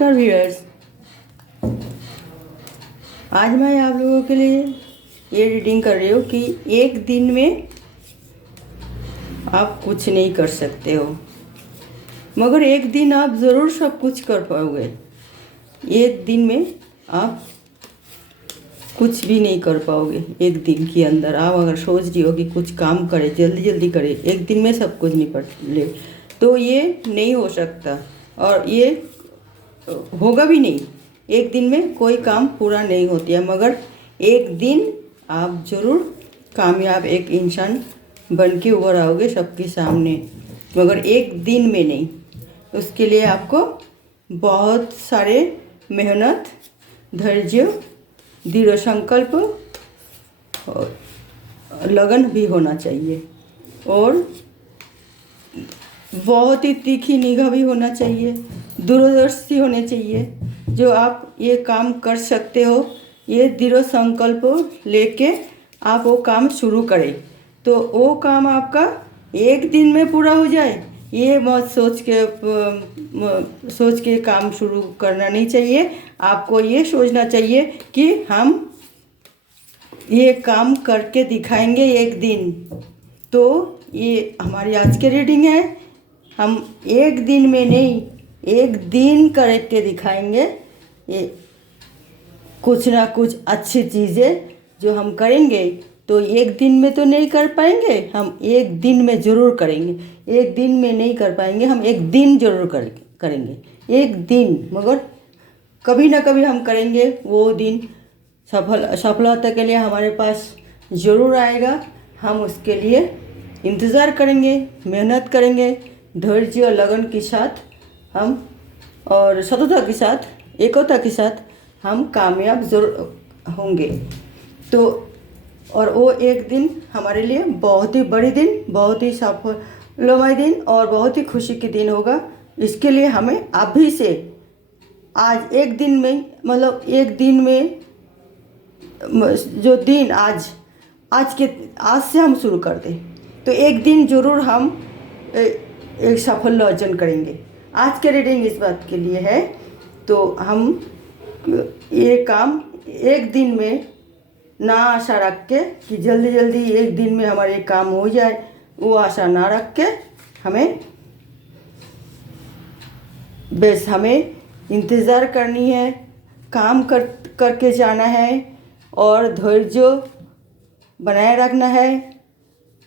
नमस्कार व्यूअर्स। आज मैं आप लोगों के लिए ये रीडिंग कर रही हूँ कि एक दिन में आप कुछ नहीं कर सकते हो, मगर एक दिन आप ज़रूर सब कुछ कर पाओगे। एक दिन में आप कुछ भी नहीं कर पाओगे। एक दिन के अंदर आप अगर सोच रही हो कि कुछ काम करे, जल्दी जल्दी करे, एक दिन में सब कुछ निपट ले, तो ये नहीं हो सकता और ये होगा भी नहीं। एक दिन में कोई काम पूरा नहीं होती है, मगर एक दिन आप ज़रूर कामयाब एक इंसान बन के उभर आओगे सबके सामने, मगर एक दिन में नहीं। उसके लिए आपको बहुत सारे मेहनत, धैर्य, दृढ़ संकल्प और लगन भी होना चाहिए, और बहुत ही तीखी निगाह भी होना चाहिए, दूरदर्शी होने चाहिए। जो आप ये काम कर सकते हो, ये दृढ़ संकल्प लेके आप वो काम शुरू करें, तो वो काम आपका एक दिन में पूरा हो जाए, ये मत सोच के काम शुरू करना नहीं चाहिए। आपको ये सोचना चाहिए कि हम ये काम करके दिखाएंगे एक दिन। तो ये हमारी आज की रीडिंग है। हम एक दिन में नहीं, एक दिन करके दिखाएंगे। ये कुछ ना कुछ अच्छी चीज़ें जो हम करेंगे, तो एक दिन में तो नहीं कर पाएंगे, हम एक दिन में ज़रूर करेंगे। एक दिन में नहीं कर पाएंगे, हम एक दिन ज़रूर करेंगे। एक दिन, मगर कभी ना कभी हम करेंगे। वो दिन सफलता के लिए हमारे पास ज़रूर आएगा। हम उसके लिए इंतज़ार करेंगे, मेहनत करेंगे, धैर्य और लगन के साथ हम, और सतता के साथ, एकता के साथ हम कामयाब जरूर होंगे। तो और वो एक दिन हमारे लिए बहुत ही बड़ी दिन, बहुत ही सफलमय दिन और बहुत ही खुशी के दिन होगा। इसके लिए हमें अभी से, आज एक दिन में, मतलब एक दिन में जो दिन आज से हम शुरू कर दें, तो एक दिन ज़रूर हम एक सफल अर्जन करेंगे। आज के रीडिंग इस बात के लिए है। तो हम ये काम एक दिन में ना आशा रख के कि जल्दी जल्दी एक दिन में हमारे काम हो जाए, वो आशा ना रख के हमें इंतज़ार करनी है, काम करके जाना है, और धैर्य बनाए रखना है,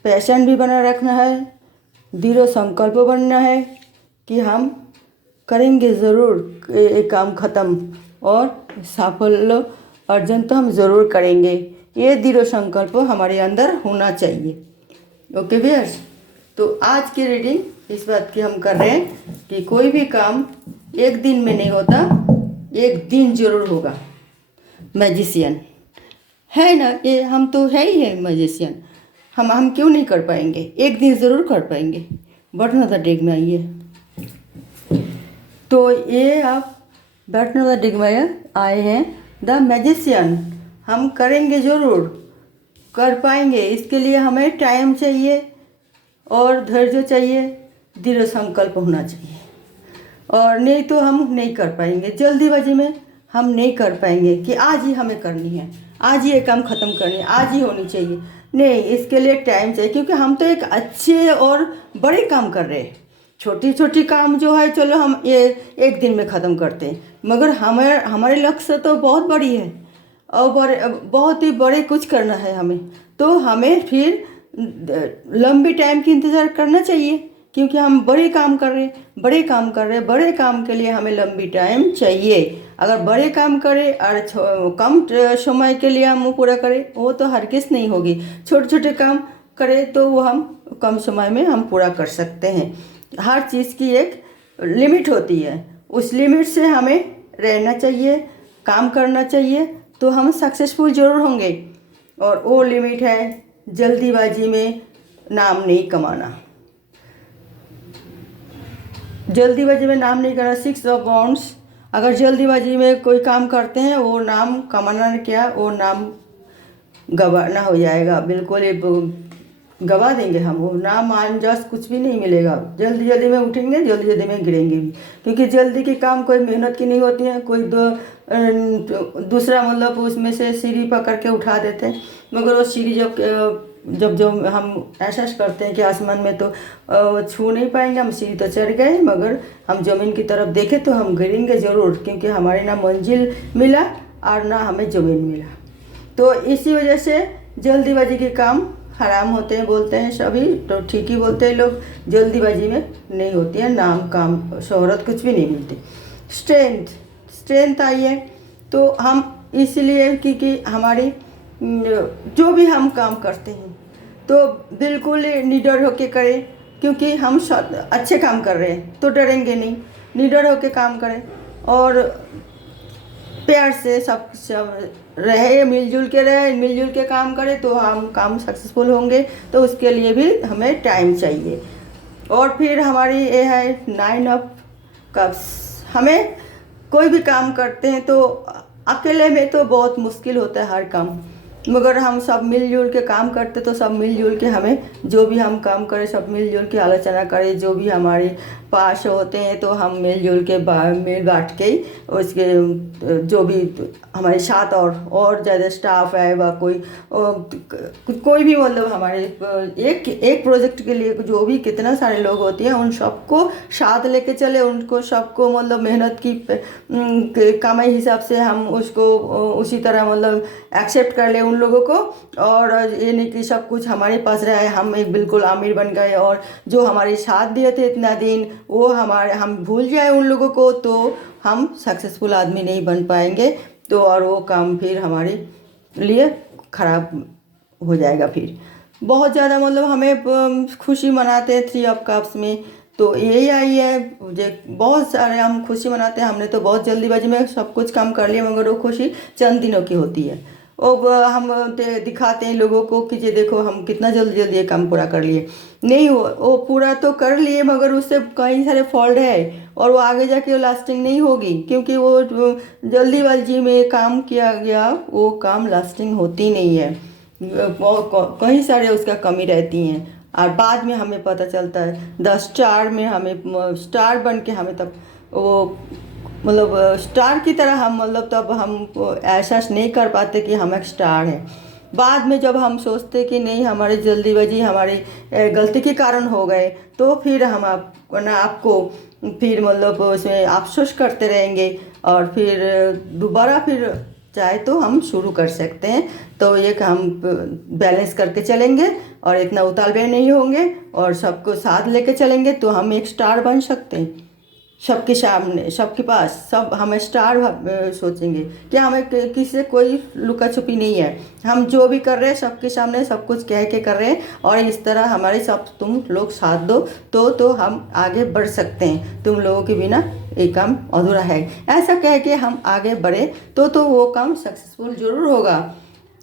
पैशन भी बनाए रखना है, दृढ़ संकल्प बनना है कि हम करेंगे ज़रूर ये काम ख़त्म, और सफल अर्जन तो हम ज़रूर करेंगे। ये दृढ़ संकल्प हमारे अंदर होना चाहिए। ओके व्यूअर्स, तो आज की रीडिंग इस बात की हम कर रहे हैं कि कोई भी काम एक दिन में नहीं होता, एक दिन ज़रूर होगा। मैजिशियन है ना, ये हम तो है ही है मैजिशियन। हम क्यों नहीं कर पाएंगे? एक दिन ज़रूर कर पाएंगे। बटन द डेग में आइए। तो ये आप बटन द डेग में आए हैं, द मैजिशियन। हम करेंगे ज़रूर, कर पाएंगे। इसके लिए हमें टाइम चाहिए और धैर्य चाहिए, दृढ़ संकल्प होना चाहिए, और नहीं तो हम नहीं कर पाएंगे। जल्दीबाजी में हम नहीं कर पाएंगे कि आज ही हमें करनी है, आज ही ये काम ख़त्म करनी है, आज ही होनी चाहिए। नहीं, इसके लिए टाइम चाहिए, क्योंकि हम तो एक अच्छे और बड़े काम कर रहे हैं। छोटी छोटी काम जो है, चलो हम ये एक दिन में ख़त्म करते हैं, मगर हमारे लक्ष्य तो बहुत बड़ी है और बहुत ही बड़े कुछ करना है हमें। तो हमें फिर लंबी टाइम की इंतज़ार करना चाहिए, क्योंकि हम बड़े काम कर रहे हैं। बड़े काम के लिए हमें लंबी टाइम चाहिए। अगर बड़े काम करें और कम समय के लिए हम वो पूरा करें, वो तो हरगिज़ नहीं होगी। छोटे छोटे काम करें तो वो हम कम समय में हम पूरा कर सकते हैं। हर चीज़ की एक लिमिट होती है, उस लिमिट से हमें रहना चाहिए, काम करना चाहिए, तो हम सक्सेसफुल ज़रूर होंगे। और वो लिमिट है जल्दीबाजी में नाम नहीं कमाना। जल्दीबाजी में नाम नहीं करना, 6 ऑफ वांड्स। अगर जल्दीबाजी में कोई काम करते हैं, वो नाम कमाना क्या, वो नाम गंवाना हो जाएगा। बिल्कुल ये गवा देंगे हम, वो नाम अंजास कुछ भी नहीं मिलेगा। जल्दी जल्दी में उठेंगे, जल्दी जल्दी में गिरेंगे भी, क्योंकि जल्दी की काम कोई मेहनत की नहीं होती है। कोई दूसरा मतलब उसमें से सीढ़ी पकड़ के उठा देते हैं, मगर वो सीढ़ी जब हम एहसास करते हैं कि आसमान में तो छू नहीं पाएंगे हम, सीढ़ी तो चढ़ गए, मगर हम ज़मीन की तरफ देखें तो हम गिरेंगे ज़रूर, क्योंकि हमारे ना मंजिल मिला और ना हमें ज़मीन मिला। तो इसी वजह से जल्दीबाजी के काम हराम होते हैं, बोलते हैं सभी, तो ठीक ही बोलते हैं लोग। जल्दीबाजी में नहीं होती है, नाम काम शोहरत कुछ भी नहीं मिलती। स्ट्रेंथ आई है तो हम इसलिए क्योंकि हमारी जो भी हम काम करते हैं तो बिल्कुल निडर होके करें, क्योंकि हम अच्छे काम कर रहे हैं तो डरेंगे नहीं, निडर होके काम करें और प्यार से सब रहे, मिलजुल के रहे, मिलजुल के काम करें तो हम काम सक्सेसफुल होंगे। तो उसके लिए भी हमें टाइम चाहिए। और फिर हमारी ये है 9 ऑफ कप्स। हमें कोई भी काम करते हैं तो अकेले में तो बहुत मुश्किल होता है हर काम, मगर हम सब मिलजुल के काम करते तो सब मिलजुल के हमें जो भी हम काम करें सब मिलजुल के आलोचना करें, जो भी हमारे पास होते हैं तो हम मिलजुल के मिल बांट के उसके जो भी हमारे साथ और ज़्यादा स्टाफ है व कोई भी मतलब हमारे एक प्रोजेक्ट के लिए जो भी कितना सारे लोग होते हैं उन सबको साथ लेके चले, उनको सबको मतलब मेहनत की कमाई हिसाब से हम उसको उसी तरह मतलब एक्सेप्ट कर ले उन लोगों को। और ये नहीं कि सब कुछ हमारे पास रहे, हम एक बिल्कुल अमीर बन गए और जो हमारे साथ दिए थे इतना दिन वो हम भूल जाए उन लोगों को, तो हम सक्सेसफुल आदमी नहीं बन पाएंगे। तो और वो काम फिर हमारे लिए ख़राब हो जाएगा। फिर बहुत ज़्यादा मतलब हमें खुशी मनाते हैं 3 ऑफ कप्स में, तो यही आई है मुझे बहुत सारे हम खुशी मनाते हैं। हमने तो बहुत जल्दीबाजी में सब कुछ काम कर लिया, मगर वो खुशी चंद दिनों की होती है। वो हम दिखाते हैं लोगों को कि ये देखो हम कितना जल्दी जल्दी ये काम पूरा कर लिए, नहीं वो पूरा तो कर लिए मगर उससे कई सारे फॉल्ट है और वो आगे जाके वो लास्टिंग नहीं होगी, क्योंकि वो जल्दीबाजी में काम किया गया वो काम लास्टिंग होती नहीं है, कई सारे उसका कमी रहती हैं। और बाद में हमें पता चलता है 10 स्टार में हमें स्टार बन के हमें तब वो मतलब स्टार की तरह हम मतलब तब हम एहसास नहीं कर पाते कि हम एक स्टार हैं। बाद में जब हम सोचते कि नहीं हमारी जल्दीबाजी हमारी गलती के कारण हो गए, तो फिर हम आपको फिर मतलब उसमें अफसोस करते रहेंगे और फिर दोबारा फिर चाहे तो हम शुरू कर सकते हैं। तो ये हम बैलेंस करके चलेंगे और इतना उतार बेर नहीं होंगे और सबको साथ लेके चलेंगे तो हम एक स्टार बन सकते हैं। सबके सामने सबके पास सब हमें स्टार सोचेंगे कि हमें किसी से कोई लुका छुपी नहीं है, हम जो भी कर रहे हैं सबके सामने सब कुछ कह के कर रहे हैं और इस तरह हमारे सब तुम लोग साथ दो तो हम आगे बढ़ सकते हैं, तुम लोगों के बिना ये काम अधूरा है, ऐसा कह के हम आगे बढ़े तो वो काम सक्सेसफुल जरूर होगा।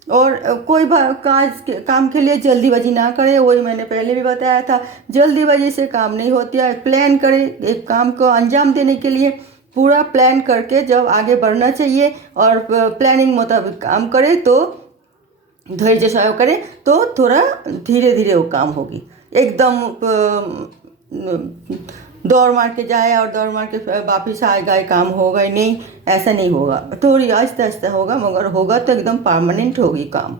और कोई काम के लिए जल्दीबाजी ना करे, वही मैंने पहले भी बताया था, जल्दीबाजी से काम नहीं होती है। प्लान करे, एक काम को अंजाम देने के लिए पूरा प्लान करके जब आगे बढ़ना चाहिए और प्लानिंग मुताबिक काम करे तो धैर्य सहयोग करे तो थोड़ा धीरे धीरे वो काम होगी। एकदम दौड़ मार के जाए और दौड़ मार के वापिस आ गए काम होगा ही नहीं, ऐसा नहीं होगा, थोड़ी आहिस्ता आहिस्ता होगा, मगर होगा तो एकदम परमानेंट होगी काम।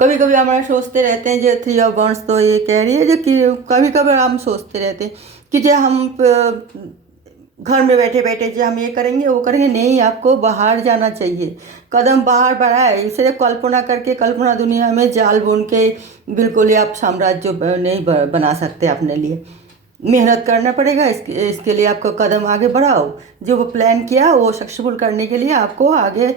कभी कभी हमारा सोचते रहते हैं जो 3 ऑफ वांड्स तो ये कह रही है जो कि कभी कभी हम सोचते रहते हैं कि जो हम घर में बैठे बैठे जो हम ये करेंगे वो करेंगे, नहीं, आपको बाहर जाना चाहिए, कदम बाहर बढ़ाए। इसे कल्पना करके कल्पना दुनिया में जाल बुन के बिल्कुल ही आप साम्राज्य नहीं बना सकते अपने लिए, मेहनत करना पड़ेगा। इसके लिए आपको कदम आगे बढ़ाओ, जो वो प्लान किया वो सक्सेसफुल करने के लिए आपको आगे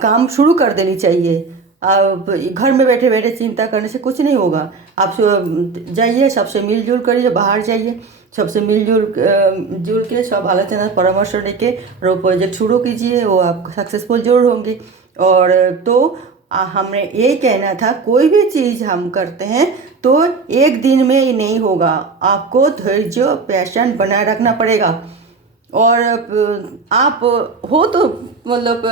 काम शुरू कर देनी चाहिए। आप घर में बैठे बैठे चिंता करने से कुछ नहीं होगा। आप जाइए, सबसे मिलजुल करिए, बाहर जाइए, सबसे मिलजुल के सब आलोचना परामर्श लेके वो प्रोजेक्ट शुरू कीजिए, वो आप सक्सेसफुल जरूर होंगे। और तो हमने ये कहना था, कोई भी चीज़ हम करते हैं तो एक दिन में ही नहीं होगा, आपको धैर्य पैशन बनाए रखना पड़ेगा। और आप हो तो मतलब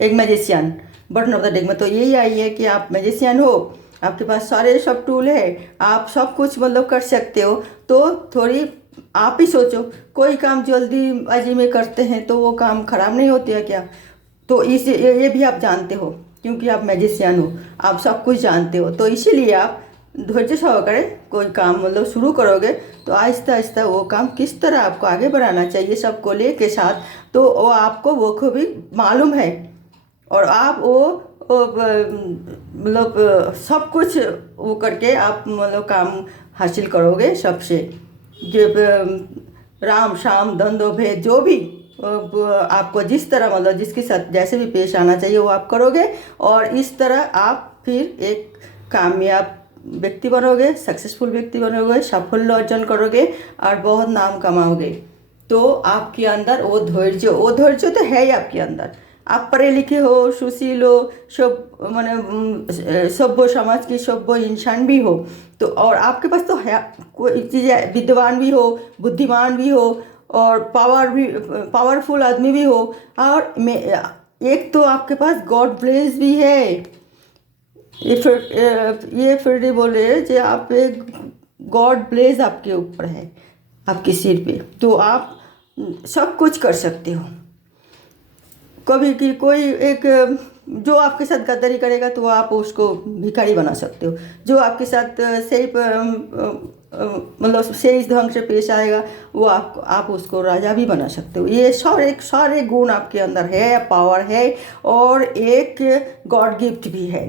एक magician, button of the deck में तो यही आई है कि आप मैजिशियन हो आपके पास सारे सब टूल है, आप सब कुछ मतलब कर सकते हो। तो थोड़ी आप ही सोचो, कोई काम जल्दीबाजी में करते हैं तो वो काम खराब नहीं होती है क्या? तो इस ये भी आप जानते हो, क्योंकि आप मैजिशियन हो, आप सब कुछ जानते हो। तो इसीलिए आप धैर्य सहकारे कोई काम मतलब शुरू करोगे तो आहिस्ता आहिस्ता वो काम किस तरह आपको आगे बढ़ाना चाहिए सबको लेके साथ, तो वो आपको वो खूबी मालूम है। और आप मतलब सब कुछ वो करके आप मतलब काम हासिल करोगे सबसे। जब राम शाम दंडो भेद जो भी आपको जिस तरह मतलब जिसके साथ जैसे भी पेश आना चाहिए वो आप करोगे, और इस तरह आप फिर एक कामयाब व्यक्ति बनोगे, सक्सेसफुल व्यक्ति बनोगे, साफल्य अर्जन करोगे और बहुत नाम कमाओगे। तो आपके अंदर वो धैर्य तो है ही आपके अंदर। आप पढ़े लिखे हो, सुशील हो, सब माने सभ्य समाज की सभ्य इंसान भी हो, तो और आपके पास तो है कोई चीज़ें, विद्वान भी हो, बुद्धिमान भी हो, और पावरफुल आदमी भी हो, और एक तो आपके पास गॉड ब्लेस भी है। ये फिर बोल रहे हैं कि आप एक गॉड ब्लेस आपके ऊपर है, आपके सिर पे, तो आप सब कुछ कर सकते हो। कभी की कोई एक जो आपके साथ गद्दारी करेगा तो आप उसको भिखारी बना सकते हो, जो आपके साथ सही मतलब सही ढंग से पेश आएगा वो आप उसको राजा भी बना सकते हो। ये सारे गुण आपके अंदर है, पावर है, और एक गॉड गिफ्ट भी है।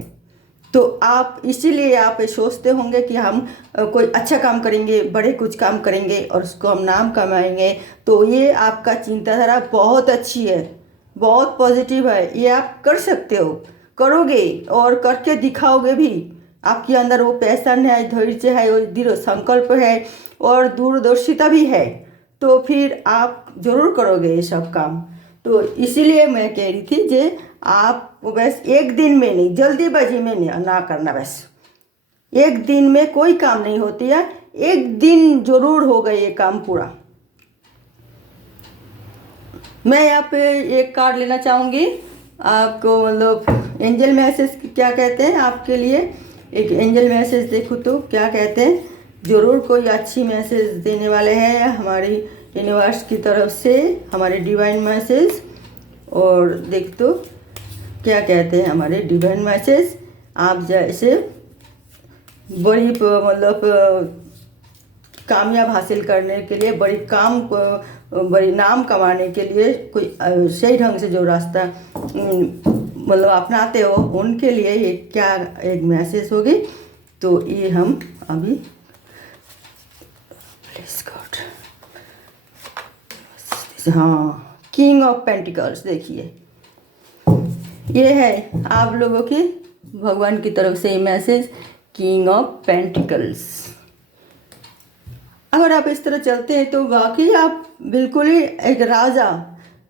तो आप इसीलिए आप सोचते होंगे कि हम कोई अच्छा काम करेंगे, बड़े कुछ काम करेंगे और उसको हम नाम कमाएंगे। तो ये आपका चिंताधारा बहुत अच्छी है, बहुत पॉजिटिव है, ये आप कर सकते हो, करोगे और करके दिखाओगे भी। आपके अंदर वो पैशन है, धैर्य है, वो दृढ़ संकल्प है और दूरदर्शिता भी है, तो फिर आप जरूर करोगे ये सब काम। तो इसीलिए मैं कह रही थी कि आप बस एक दिन में नहीं, जल्दीबाजी में ना करना, बस एक दिन में कोई काम नहीं होती है, एक दिन जरूर होगा ये काम पूरा। मैं यहाँ पे एक कार्ड लेना चाहूँगी आपको, मतलब एंजल मैसेज क्या कहते हैं आपके लिए। एक एंजल मैसेज देखो तो क्या कहते हैं, ज़रूर कोई अच्छी मैसेज देने वाले हैं हमारी यूनिवर्स की तरफ से, हमारे डिवाइन मैसेज। और देख तो क्या कहते हैं हमारे डिवाइन मैसेज। आप जैसे बड़ी मतलब कामयाब हासिल करने के लिए, बड़ी नाम कमाने के लिए कोई सही ढंग से जो रास्ता मतलब अपनाते हो उनके लिए ये क्या एक मैसेज होगी। तो ये हम अभी प्लीज गॉड, हाँ, किंग ऑफ पेंटिकल्स देखिए, ये है आप लोगों की भगवान की तरफ से मैसेज, किंग ऑफ पेंटिकल्स। अगर आप इस तरह चलते हैं तो वाकई आप बिल्कुल ही एक राजा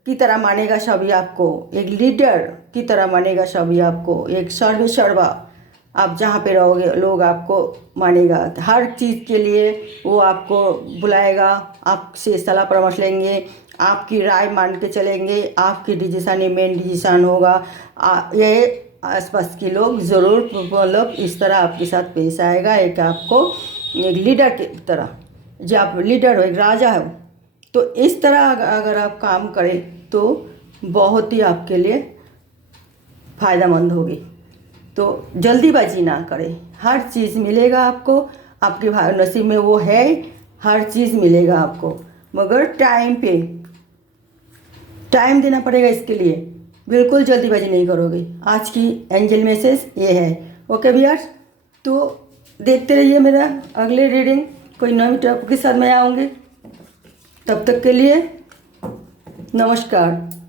की तरह मानेगा सभी आपको, एक लीडर की तरह मानेगा सभी आपको, एक सर्वा आप जहाँ पे रहोगे लोग आपको मानेगा, हर चीज़ के लिए वो आपको बुलाएगा, आपसे सलाह परामर्श लेंगे, आपकी राय मान के चलेंगे, आपकी डिसीजन ही मेन डिसीजन होगा। ये आसपास के लोग ज़रूर मतलब इस तरह आपके साथ पेश आएगा, एक आपको एक लीडर की तरह, जो आप लीडर हो, एक राजा हो। तो इस तरह अगर आप काम करें तो बहुत ही आपके लिए फ़ायदेमंद होगी। तो जल्दीबाजी ना करें, हर चीज़ मिलेगा आपको, आपके नसीब में वो है, हर चीज़ मिलेगा आपको, मगर टाइम देना पड़ेगा इसके लिए। बिल्कुल जल्दीबाजी नहीं करोगे। आज की एंजल मैसेज ये है। ओके व्यूअर्स, तो देखते रहिए मेरा अगले रीडिंग, कोई नई टॉपिक के साथ मैं आऊँगी। तब तक के लिए नमस्कार।